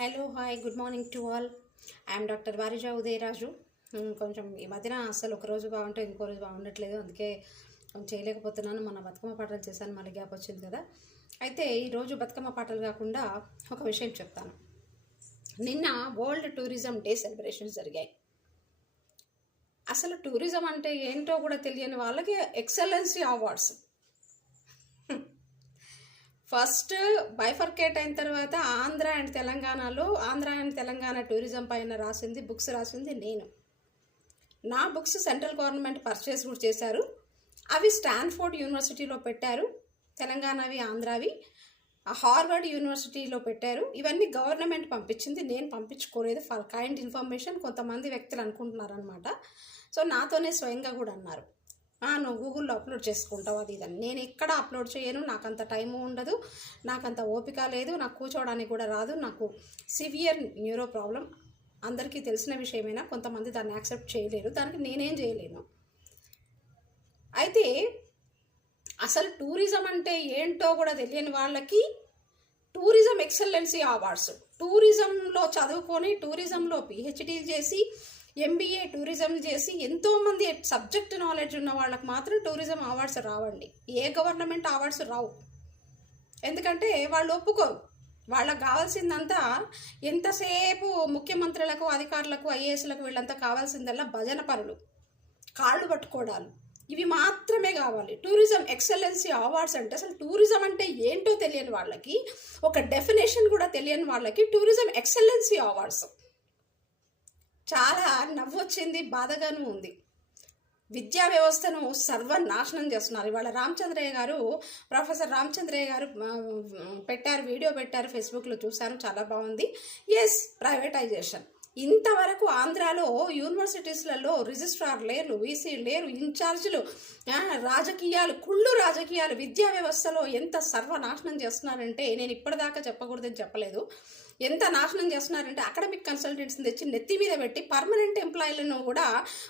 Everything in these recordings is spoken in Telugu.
Hello hi good morning to all I'm doctor Varija Udayaraju కొంచెం ఈ మధ్యన అసలు ఒక రోజు బాగుంటే ఇంకో రోజు బాగుండట్లేదు. అందుకే కొంచెం చేయలేకపోతున్నాను. మన బతుకమ్మ పాటలు చేశాను మళ్ళీ గ్యాప్ వచ్చింది కదా. అయితే ఈరోజు బతుకమ్మ పాటలు కాకుండా ఒక విషయం చెప్తాను. నిన్న వరల్డ్ టూరిజం డే సెలబ్రేషన్స్ జరిగాయి. అసలు టూరిజం అంటే ఏంటో కూడా తెలియని వాళ్ళకి ఎక్సలెన్సీ అవార్డ్స్ ఫస్ట్ బైఫర్కేట్ అయిన తర్వాత ఆంధ్ర అండ్ తెలంగాణలో ఆంధ్ర అండ్ తెలంగాణ టూరిజం పైన రాసింది బుక్స్ రాసింది నేను. నా బుక్స్ సెంట్రల్ గవర్నమెంట్ పర్చేస్ కూడా చేశారు. అవి స్టాన్ఫోర్డ్ యూనివర్సిటీలో పెట్టారు. తెలంగాణవి ఆంధ్రావి. హార్వర్డ్ యూనివర్సిటీలో పెట్టారు. ఇవన్నీ గవర్నమెంట్ పంపించింది. నేను పంపించుకోలేదు. ఫర్ కైండ్ ఇన్ఫర్మేషన్ కొంతమంది వ్యక్తులు అనుకుంటున్నారనమాట సో నాతోనే స్వయంగా కూడా అన్నారు. నువ్వు గూగుల్లో అప్లోడ్ చేసుకుంటావు అది ఇదని. నేను ఎక్కడ అప్లోడ్ చేయను నాకు అంత టైము ఉండదు నాకు అంత ఓపిక లేదు నాకు కూర్చోవడానికి కూడా రాదు నాకు సివియర్ న్యూరో ప్రాబ్లం. అందరికీ తెలిసిన విషయమైనా? కొంతమంది దాన్ని యాక్సెప్ట్ చేయలేరు దానికి నేనేం చేయలేను. అయితే అసలు టూరిజం అంటే ఏంటో కూడా తెలియని వాళ్ళకి టూరిజం ఎక్సలెన్సీ అవార్డ్స్. టూరిజంలో చదువుకొని టూరిజంలో పిహెచ్డీలు చేసి ఎంబీఏ టూరిజం చేసి ఎంతోమంది సబ్జెక్ట్ నాలెడ్జ్ ఉన్న వాళ్ళకి మాత్రం టూరిజం అవార్డ్స్ రావండి. ఏ గవర్నమెంట్ అవార్డ్స్ రావు. ఎందుకంటే వాళ్ళు ఒప్పుకోరు. వాళ్ళకి కావాల్సిందంతా ఎంతసేపు ముఖ్యమంత్రులకు అధికారులకు ఐఏఎస్లకు వీళ్ళంతా కావాల్సిందల్లా భజన పనులు కాళ్ళు పట్టుకోవడాలు ఇవి మాత్రమే కావాలి. టూరిజం ఎక్సలెన్సీ అవార్డ్స్ అంటే అసలు టూరిజం అంటే ఏంటో తెలియని వాళ్ళకి ఒక డెఫినేషన్ కూడా తెలియని వాళ్ళకి టూరిజం ఎక్సలెన్సీ అవార్డ్స్ చాలా నవ్వొచ్చింది బాధగాను ఉంది. విద్యా వ్యవస్థను సర్వనాశనం చేస్తున్నారు. ఇవాళ రామచంద్రయ్య గారు ప్రొఫెసర్ రామచంద్రయ్య గారు పెట్టారు వీడియో పెట్టారు ఫేస్బుక్లో చూశాను చాలా బాగుంది. ఎస్ ప్రైవేటైజేషన్ ఇంతవరకు ఆంధ్రాలో యూనివర్సిటీస్లలో రిజిస్ట్రార్ లేరు వీసీ లేరు ఇన్ఛార్జీలు రాజకీయాలు కుళ్ళు రాజకీయాలు విద్యా వ్యవస్థలో ఎంత సర్వనాశనం చేస్తున్నారంటే నేను ఇప్పటిదాకా చెప్పకూడదని చెప్పలేదు. ఎంత నాశనం చేస్తున్నారంటే అకాడమిక్ కన్సల్టెంట్స్ని తెచ్చి నెత్తి మీద పెట్టి పర్మనెంట్ ఎంప్లాయీలను కూడా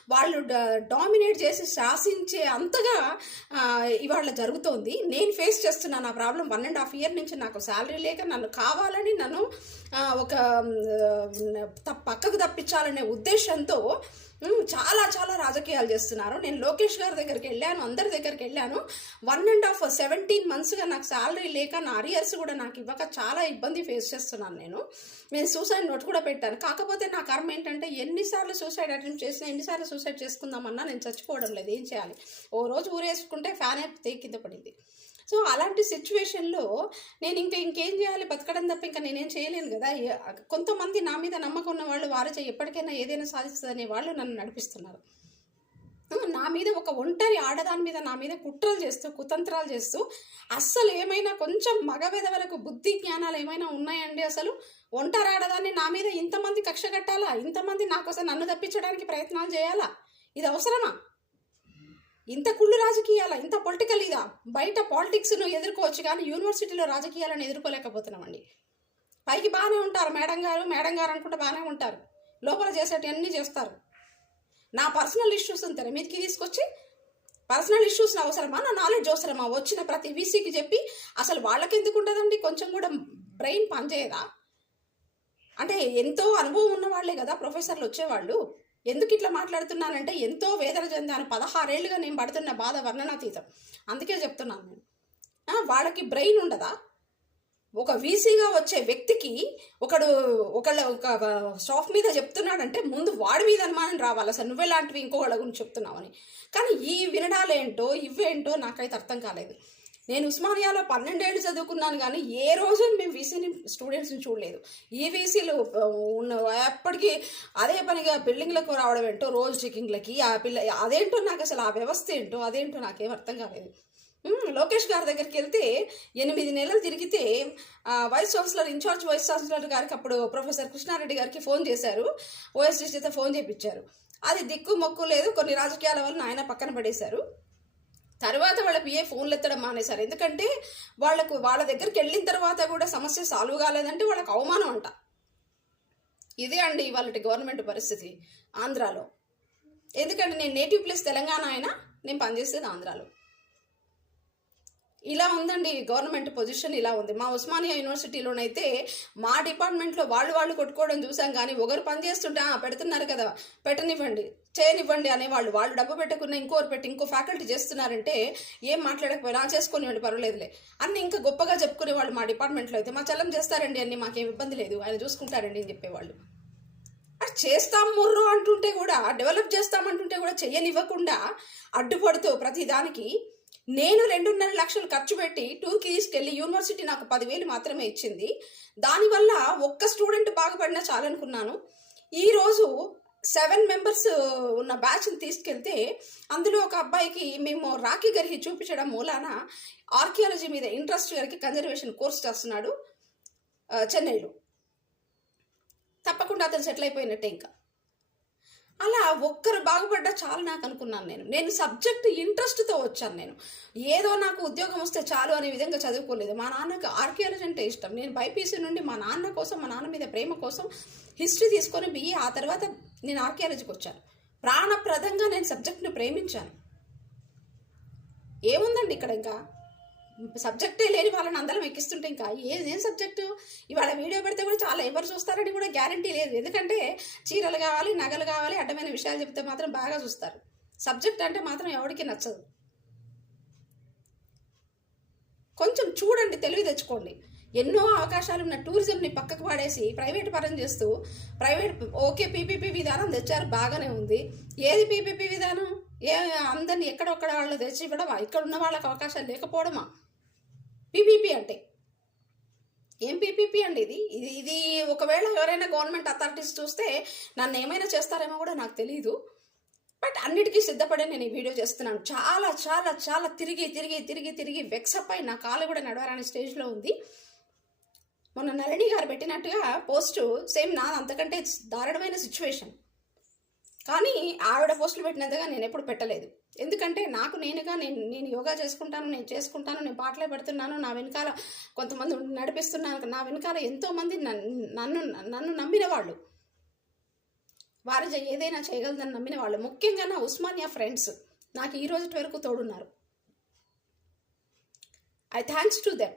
వాళ్ళు డామినేట్ చేసి శాసించే అంతగా ఇవాళ జరుగుతోంది. నేను ఫేస్ చేస్తున్నాను ఆ problem one and half year నుంచి నాకు శాలరీ లేక నన్ను కావాలని నన్ను ఒక త- పక్కకు తప్పించాలనే ఉద్దేశంతో చాలా చాలా రాజకీయాలు చేస్తున్నారు. నేను లోకేష్ గారి దగ్గరికి వెళ్ళాను అందరి దగ్గరికి వెళ్ళాను. వన్ అండ్ హాఫ్ సెవెంటీన్ మంత్స్గా నాకు శాలరీ లేక నా అరియర్స్ కూడా నాకు ఇవ్వక చాలా ఇబ్బంది ఫేస్ చేస్తున్నాను నేను. నేను సూసైడ్ నోట్ కూడా పెట్టాను. కాకపోతే నా కర్మ ఏంటంటే ఎన్నిసార్లు సూసైడ్ అటెంప్ట్ చేసినా ఎన్నిసార్లు సూసైడ్ చేసుకుందామన్నా నేను చచ్చిపోవడం లేదు. ఏం చేయాలి? ఓ రోజు ఊరేసుకుంటే ఫ్యాన్ అయితే కింద పడింది. సో అలాంటి సిచ్యువేషన్లో నేను ఇంకా ఇంకేం చేయాలి? బతకడం తప్ప ఇంకా నేనేం చేయలేను కదా. కొంతమంది నా మీద నమ్మకం ఉన్న వాళ్ళు వారు ఎప్పటికైనా ఏదైనా సాధిస్తుందనే వాళ్ళు నన్ను నడిపిస్తున్నారు. నా మీద ఒక ఒంటరి ఆడదాని మీద నా మీద కుట్రలు చేస్తూ కుతంత్రాలు చేస్తూ అస్సలు ఏమైనా కొంచెం మగ వెదవలకు బుద్ధి జ్ఞానాలు ఏమైనా ఉన్నాయండి అసలు? ఒంటరి ఆడదాన్ని నా మీద ఇంతమంది కక్ష కట్టాలా? ఇంతమంది నా కోసం నన్ను తప్పించడానికి ప్రయత్నాలు చేయాలా? ఇది అవసరమా? ఇంత కుళ్ళు రాజకీయాల? ఇంత పొలిటికల్ ఇదా? బయట పాలిటిక్స్ను ఎదుర్కోవచ్చు కానీ యూనివర్సిటీలో రాజకీయాలను ఎదుర్కోలేకపోతున్నామండి. పైకి బాగానే ఉంటారు మేడం గారు మేడం గారు అనుకుంటే బాగానే ఉంటారు. లోపల చేసేటన్నీ చేస్తారు. నా పర్సనల్ ఇష్యూస్ తెర మీదకి తీసుకొచ్చి పర్సనల్ ఇష్యూస్ అవసరమా? నా నాలెడ్జ్ అవసరమా? వచ్చిన ప్రతి వీసీకి చెప్పి అసలు వాళ్ళకి ఎందుకు ఉండదండి? కొంచెం కూడా బ్రెయిన్ పనిచేయదా? అంటే ఎంతో అనుభవం ఉన్న వాళ్ళే కదా ప్రొఫెసర్లు వచ్చేవాళ్ళు. ఎందుకు ఇట్లా మాట్లాడుతున్నానంటే ఎంతో వేదన చెందాను. పదహారేళ్ళుగా నేను పడుతున్న బాధ వర్ణనాతీతం. అందుకే చెప్తున్నాను నేను. వాళ్ళకి బ్రెయిన్ ఉండదా? ఒక వీసీగా వచ్చే వ్యక్తికి ఒకడు ఒకళ్ళ ఒక స్టాఫ్ మీద చెప్తున్నాడంటే ముందు వాడి మీద అనుమానం రావాలి. అసలు నువ్వెలాంటివి ఇంకొకళ్ళ గురించి చెప్తున్నావని. కానీ ఈ వినడాలేంటో ఇవేంటో నాకైతే అర్థం కాలేదు. నేను ఉస్మానియాలో పన్నెండేళ్ళు చదువుకున్నాను కానీ ఏ రోజు మేము వీసీని స్టూడెంట్స్ని చూడలేదు. ఈ వీసీలు ఉన్న ఎప్పటికీ అదే పనిగా బిల్డింగ్లకు రావడం ఏంటో రోజు చెకింగ్లకి ఆ పిల్ల అదేంటో నాకు అసలు ఆ వ్యవస్థ ఏంటో అదేంటో నాకేం అర్థం కాలేదు. లోకేష్ గారి దగ్గరికి వెళ్తే ఎనిమిది నెలలు తిరిగితే vice chancellor in charge vice chancellor గారికి అప్పుడు ప్రొఫెసర్ కృష్ణారెడ్డి గారికి ఫోన్ చేశారు. ఓఎస్డీ చేత ఫోన్ చేయించారు అది దిక్కు మొక్కు లేదు. కొన్ని రాజకీయాల వల్ల ఆయన పక్కన పడేశారు. తర్వాత వాళ్ళ పిఏ ఫోన్లు ఎత్తడం మానేశారు. ఎందుకంటే వాళ్ళకు వాళ్ళ దగ్గరికి వెళ్ళిన తర్వాత కూడా సమస్య సాల్వ్ కాలేదంటే వాళ్ళకి అవమానం అంట. ఇదే అండి ఇవాళ గవర్నమెంట్ పరిస్థితి ఆంధ్రాలో. ఎందుకంటే నేను నేటివ్ ప్లేస్ తెలంగాణ అయినా నేను పనిచేసేది ఆంధ్రాలో. ఇలా ఉందండి గవర్నమెంట్ పొజిషన్ ఇలా ఉంది. మా ఉస్మానియా యూనివర్సిటీలోనైతే మా డిపార్ట్మెంట్లో వాళ్ళు వాళ్ళు కొట్టుకోవడం చూసాం కానీ ఒకరు పని చేస్తుంటే "ఆ, పెడుతున్నారు కదా పెట్టనివ్వండి. చేయనివ్వండి అనేవాళ్ళు. వాళ్ళు డబ్బు పెట్టకుండా ఇంకోరు పెట్టి ఇంకో ఫ్యాకల్టీ చేస్తున్నారంటే ఏం మాట్లాడకపోయినా "ఆ, చేసుకోనివ్వండి పర్వాలేదులే. అన్ని ఇంకా గొప్పగా చెప్పుకునేవాళ్ళు మా డిపార్ట్మెంట్లో అయితే మా చల్లం చేస్తారండి అన్ని మాకేం ఇబ్బంది లేదు ఆయన చూసుకుంటారండి అని చెప్పేవాళ్ళు. అది చేస్తాం ముర్రు అంటుంటే కూడా డెవలప్ చేస్తామంటుంటే కూడా చెయ్యనివ్వకుండా అడ్డుపడుతూ ప్రతిదానికి నేను రెండున్నర లక్షలు ఖర్చు పెట్టి టూర్కి తీసుకెళ్ళి యూనివర్సిటీ నాకు పదివేలు మాత్రమే ఇచ్చింది. దానివల్ల ఒక్క స్టూడెంట్ బాగుపడినా చాలనుకున్నాను. ఈరోజు సెవెన్ మెంబర్స్ ఉన్న బ్యాచ్ని తీసుకెళ్తే అందులో ఒక అబ్బాయికి మేము రాఖీ గరిహి చూపించడం మూలాన ఆర్కియాలజీ మీద ఇంట్రెస్ట్ గారికి కన్జర్వేషన్ కోర్స్ చేస్తున్నాడు చెన్నైలో. తప్పకుండా అతను సెటిల్ అయిపోయినట్టే ఇంకా. అలా ఒక్కరు బాగుపడ్డా చాలు నాకు అనుకున్నాను నేను. నేను సబ్జెక్ట్ ఇంట్రెస్ట్తో వచ్చాను నేను. ఏదో నాకు ఉద్యోగం వస్తే చాలు అనే విధంగా చదువుకోలేదు. మా నాన్నకు ఆర్కియాలజీ అంటే ఇష్టం. నేను బైపీసీ నుండి మా నాన్న కోసం మా నాన్న మీద ప్రేమ కోసం హిస్టరీ తీసుకొని బియ్యి ఆ తర్వాత నేను ఆర్కియాలజీకి వచ్చాను. ప్రాణప్రదంగా నేను సబ్జెక్ట్ని ప్రేమించాను. ఏముందండి ఇక్కడ ఇంకా? సబ్జెక్టే లేని వాళ్ళని అందరం ఎక్కిస్తుంటే ఇంకా ఏ ఏం సబ్జెక్టు ఇవాళ వీడియో పెడితే కూడా చాలా ఎవరు చూస్తారని కూడా గ్యారంటీ లేదు. ఎందుకంటే చీరలు కావాలి నగలు కావాలి అడ్డమైన విషయాలు చెప్తే మాత్రం బాగా చూస్తారు. సబ్జెక్ట్ అంటే మాత్రం ఎవరికి నచ్చదు. కొంచెం చూడండి తెలివి తెచ్చుకోండి. ఎన్నో అవకాశాలు ఉన్న టూరిజంని పక్కకు పాడేసి ప్రైవేట్ పరం చేస్తూ ప్రైవేట్ ఓకే పీపీపీ విధానం తెచ్చారు బాగానే ఉంది. ఏది పీపీపీ విధానం? ఏ అందరిని ఎక్కడొక్కడ వాళ్ళు తెచ్చి ఇవ్వడమా ఇక్కడ ఉన్న వాళ్ళకి అవకాశాలు లేకపోవడమా? పీపీపీ అంటే. ఏం పీపీపీ అండి ఇది? ఇది ఇది ఒకవేళ ఎవరైనా గవర్నమెంట్ అథారిటీస్ చూస్తే నన్ను ఏమైనా చేస్తారేమో కూడా నాకు తెలియదు బట్ అన్నిటికీ సిద్ధపడే నేను ఈ వీడియో చేస్తున్నాను. చాలా చాలా చాలా తిరిగి తిరిగి తిరిగి తిరిగి వెక్సప్ అయి నా కాలు కూడా నడవరాని స్టేజ్లో ఉంది. మొన్న నరణి గారు పెట్టినట్టుగా పోస్టు సేమ్ నా అంతకంటే దారుణమైన సిచ్యువేషన్ కానీ ఆవిడ పోస్టులు పెట్టినంతగా నేను ఎప్పుడు పెట్టలేదు. ఎందుకంటే నాకు నేనుగా నేను నేను యోగా చేసుకుంటాను నేను చేసుకుంటాను నేను పాటలే పెడుతున్నాను నా వెనకాల కొంతమంది నడిపిస్తున్నాను నా వెనకాల ఎంతోమంది నన్ను నన్ను నన్ను నమ్మిన వాళ్ళు. వారు ఏదైనా చేయగలదని నమ్మిన వాళ్ళు. ముఖ్యంగా నా ఉస్మానియా ఫ్రెండ్స్ నాకు ఈ రోజు వరకు తోడున్నారు. I thanks to them.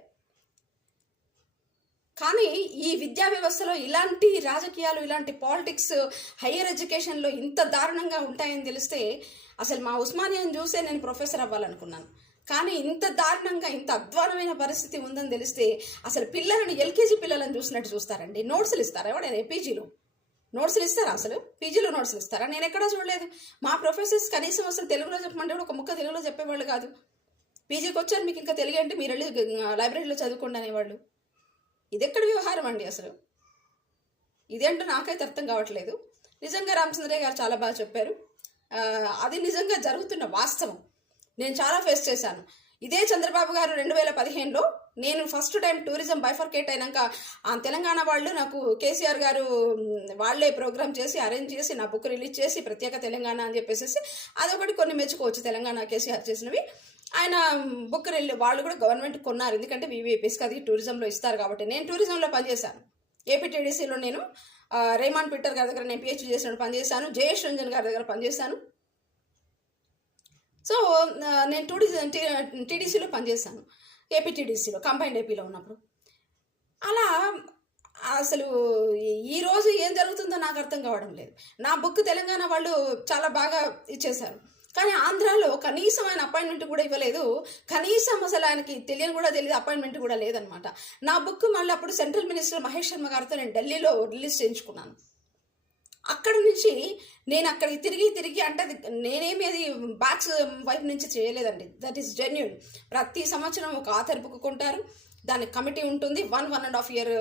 కానీ ఈ విద్యా వ్యవస్థలో ఇలాంటి రాజకీయాలు ఇలాంటి పాలిటిక్స్ హయ్యర్ ఎడ్యుకేషన్లో ఇంత దారుణంగా ఉంటాయని తెలిస్తే అసలు మా ఉస్మానియాని చూసే నేను ప్రొఫెసర్ అవ్వాలనుకున్నాను. కానీ ఇంత దారుణంగా ఇంత అధ్వానమైన పరిస్థితి ఉందని తెలిస్తే అసలు పిల్లలను ఎల్కేజీ పిల్లలను చూసినట్టు చూస్తారండి. నోట్స్లు ఇస్తారా ఎవడైనా పీజీలో నోట్స్లు ఇస్తారా అసలు? పీజీలో నోట్స్లు ఇస్తారా? నేను ఎక్కడా చూడలేదు. మా ప్రొఫెసర్స్ కనీసం అసలు తెలుగులో చెప్పమంటే కూడా ఒక ముక్క తెలుగులో చెప్పేవాళ్ళు కాదు. పీజీకి వచ్చారు మీకు ఇంకా తెలుగు అంటే మీరు వెళ్ళి లైబ్రరీలో చదువుకోండి అనేవాళ్ళు. ఇదెక్కడ వ్యవహారం అండి అసలు? ఇదేంటో నాకైతే అర్థం కావట్లేదు. నిజంగా రామచంద్రయ్య గారు చాలా బాగా చెప్పారు. అది నిజంగా జరుగుతున్న వాస్తవం. నేను చాలా ఫేస్ చేశాను. ఇదే చంద్రబాబు గారు రెండు వేల పదిహేనులో నేను ఫస్ట్ టైం టూరిజం బైఫర్కేట్ అయినాక ఆ తెలంగాణ వాళ్ళు నాకు కేసీఆర్ గారు వాళ్ళే ప్రోగ్రామ్ చేసి అరేంజ్ చేసి నా బుక్ రిలీజ్ చేసి ప్రత్యేక తెలంగాణ అని చెప్పేసి అదొకటి కొన్ని మెచ్చుకోవచ్చు తెలంగాణ కేసీఆర్ చేసినవి. ఆయన బుక్ రిలీ వాళ్ళు కూడా గవర్నమెంట్ కొన్నారు. ఎందుకంటే వివిఐపీస్కి అది టూరిజంలో ఇస్తారు కాబట్టి. నేను టూరిజంలో పనిచేశాను. ఏపీటీడీసీలో నేను రేమాన్ పిట్టర్ గారి దగ్గర నేను పిహెచ్డీ చేసినప్పుడు పనిచేశాను. జయేష్ రంజన్ గారి దగ్గర పనిచేశాను. సో నేను టూరిజం టీడీసీలో పనిచేశాను. ఏపీటీడీసీలో కంబైన్డ్ ఏపీలో ఉన్నప్పుడు. అలా అసలు ఈరోజు ఏం జరుగుతుందో నాకు అర్థం కావడం లేదు. నా బుక్ తెలంగాణ వాళ్ళు చాలా బాగా ఇచ్చేశారు. కానీ ఆంధ్రాలో కనీసం ఆయన అపాయింట్మెంట్ కూడా ఇవ్వలేదు. కనీసం అసలు ఆయనకి తెలియని కూడా తెలియదు అపాయింట్మెంట్ కూడా లేదనమాట. నా బుక్ మళ్ళీ అప్పుడు సెంట్రల్ మినిస్టర్ మహేష్ శర్మ గారితో నేను ఢిల్లీలో రిలీజ్ చేయించుకున్నాను. అక్కడ నుంచి నేను అక్కడికి తిరిగి తిరిగి అంటే అది నేనేమి అది బ్యాక్స్ వైపు నుంచి చేయలేదండి. That is genuine. ప్రతి సంవత్సరం ఒక ఆథర్ బుక్ కొంటారు. దానికి కమిటీ ఉంటుంది. One one and half year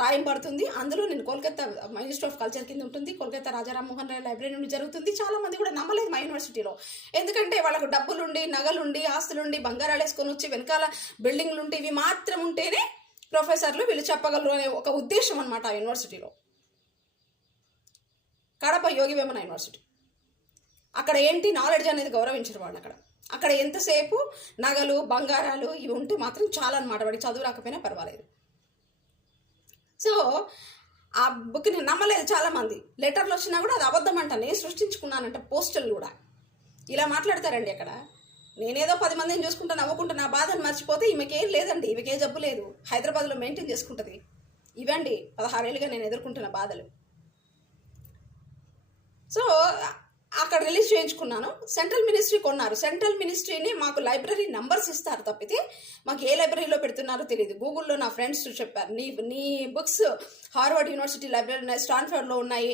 time పడుతుంది. అందులో నేను కోల్కతా మినిస్టర్ ఆఫ్ కల్చర్ కింద ఉంటుంది. కోల్కతా రాజారాం మోహన్ రాయ్ లైబ్రరీ నుండి జరుగుతుంది. చాలా మంది కూడా నమ్మలేదు మా యూనివర్సిటీలో. ఎందుకంటే వాళ్ళకు డబ్బులుండి నగలుండి ఆస్తులుండి బంగారాలు వేసుకొని వచ్చి వెనకాల బిల్డింగ్లు ఉంటే ఇవి మాత్రం ఉంటేనే ప్రొఫెసర్లు వీళ్ళు చెప్పగలరు అనే ఒక ఉద్దేశం అనమాట ఆ యూనివర్సిటీలో. కడప యోగి వేమన యూనివర్సిటీ. అక్కడ ఏంటి? నాలెడ్జ్ అనేది గౌరవించరు వాళ్ళు అక్కడ. అక్కడ ఎంతసేపు నగలు బంగారాలు ఇవి ఉంటే మాత్రం చాలా అనమాట వాడికి చదువు రాకపోయినా పర్వాలేదు. సో ఆ బుక్ నేను నమ్మలేదు చాలామంది. లెటర్లు వచ్చినా కూడా అది అబద్ధం అంట నేను సృష్టించుకున్నానంట పోస్టల్ కూడా. ఇలా మాట్లాడతారండి అక్కడ. నేనేదో పది మందిని చూసుకుంటా నవ్వుకుంటా నా బాధను మర్చిపోతే ఈమెకేం లేదండి. ఈమెకే జబ్బు లేదు. హైదరాబాద్లో మెయింటైన్ చేసుకుంటుంది. ఇవండి పదహారేళ్ళుగా నేను ఎదుర్కొంటున్న బాధలు. సో అక్కడ రిలీజ్ చేయించుకున్నాను. సెంట్రల్ మినిస్ట్రీ కొన్నారు. సెంట్రల్ మినిస్ట్రీని మాకు లైబ్రరీ నంబర్స్ ఇస్తారు తప్పితే మాకు ఏ లైబ్రరీలో పెడుతున్నారో తెలియదు. గూగుల్లో నా ఫ్రెండ్స్ చెప్పారు. నీ నీ బుక్స్ హార్వర్డ్ యూనివర్సిటీ లైబ్రరీ ఉన్నాయి స్టాన్ఫర్డ్లో ఉన్నాయి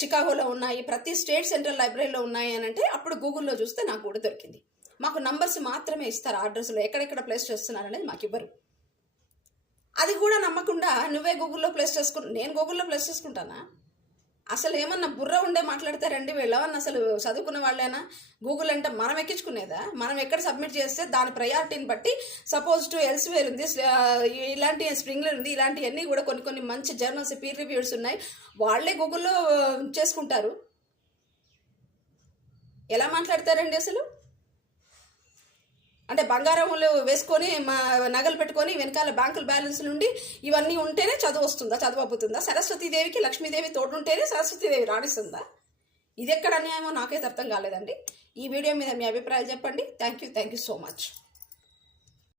చికాగోలో ఉన్నాయి ప్రతి స్టేట్ సెంట్రల్ లైబ్రరీలో ఉన్నాయి అని అంటే అప్పుడు గూగుల్లో చూస్తే నాకు కూడా దొరికింది. మాకు నంబర్స్ మాత్రమే ఇస్తారు అడ్రస్లో ఎక్కడెక్కడ ప్లేస్ చేస్తున్నారు అనేది మాకు ఇవ్వరు. అది కూడా నమ్మకుండా నువ్వే గూగుల్లో ప్లేస్ చేసుకు నేను గూగుల్లో ప్లేస్ చేసుకుంటానా? అసలు ఏమన్నా బుర్ర ఉండే మాట్లాడతారండి? వీళ్ళవన్న అసలు చదువుకున్న వాళ్ళేనా? గూగుల్ అంటే మనం ఎక్కించుకునేదా? మనం ఎక్కడ సబ్మిట్ చేస్తే దాని ప్రయారిటీని బట్టి సపోజ్ టు ఎల్స్వేర్ ఉంది ఇలాంటి స్ప్రింగ్లర్ ఉంది ఇలాంటివన్నీ కూడా కొన్ని కొన్ని మంచి జర్నల్స్ పీర్ రివ్యూస్ ఉన్నాయి. వాళ్ళే గూగుల్లో చేసుకుంటారు. ఎలా మాట్లాడతారండి అసలు? అంటే బంగారములు వేసుకొని మా నగలు పెట్టుకొని వెనకాల బ్యాంకుల బ్యాలెన్స్ నుండి ఇవన్నీ ఉంటేనే చదువు వస్తుందా చదువు అబ్బుతుందా? సరస్వతీదేవికి లక్ష్మీదేవి తోడుంటేనే సరస్వతీదేవి రాణిస్తుందా? ఇది ఎక్కడ అన్యాయమో నాకైతే అర్థం కాలేదండి. ఈ వీడియో మీద మీ అభిప్రాయాలు చెప్పండి. Thank you thank you so much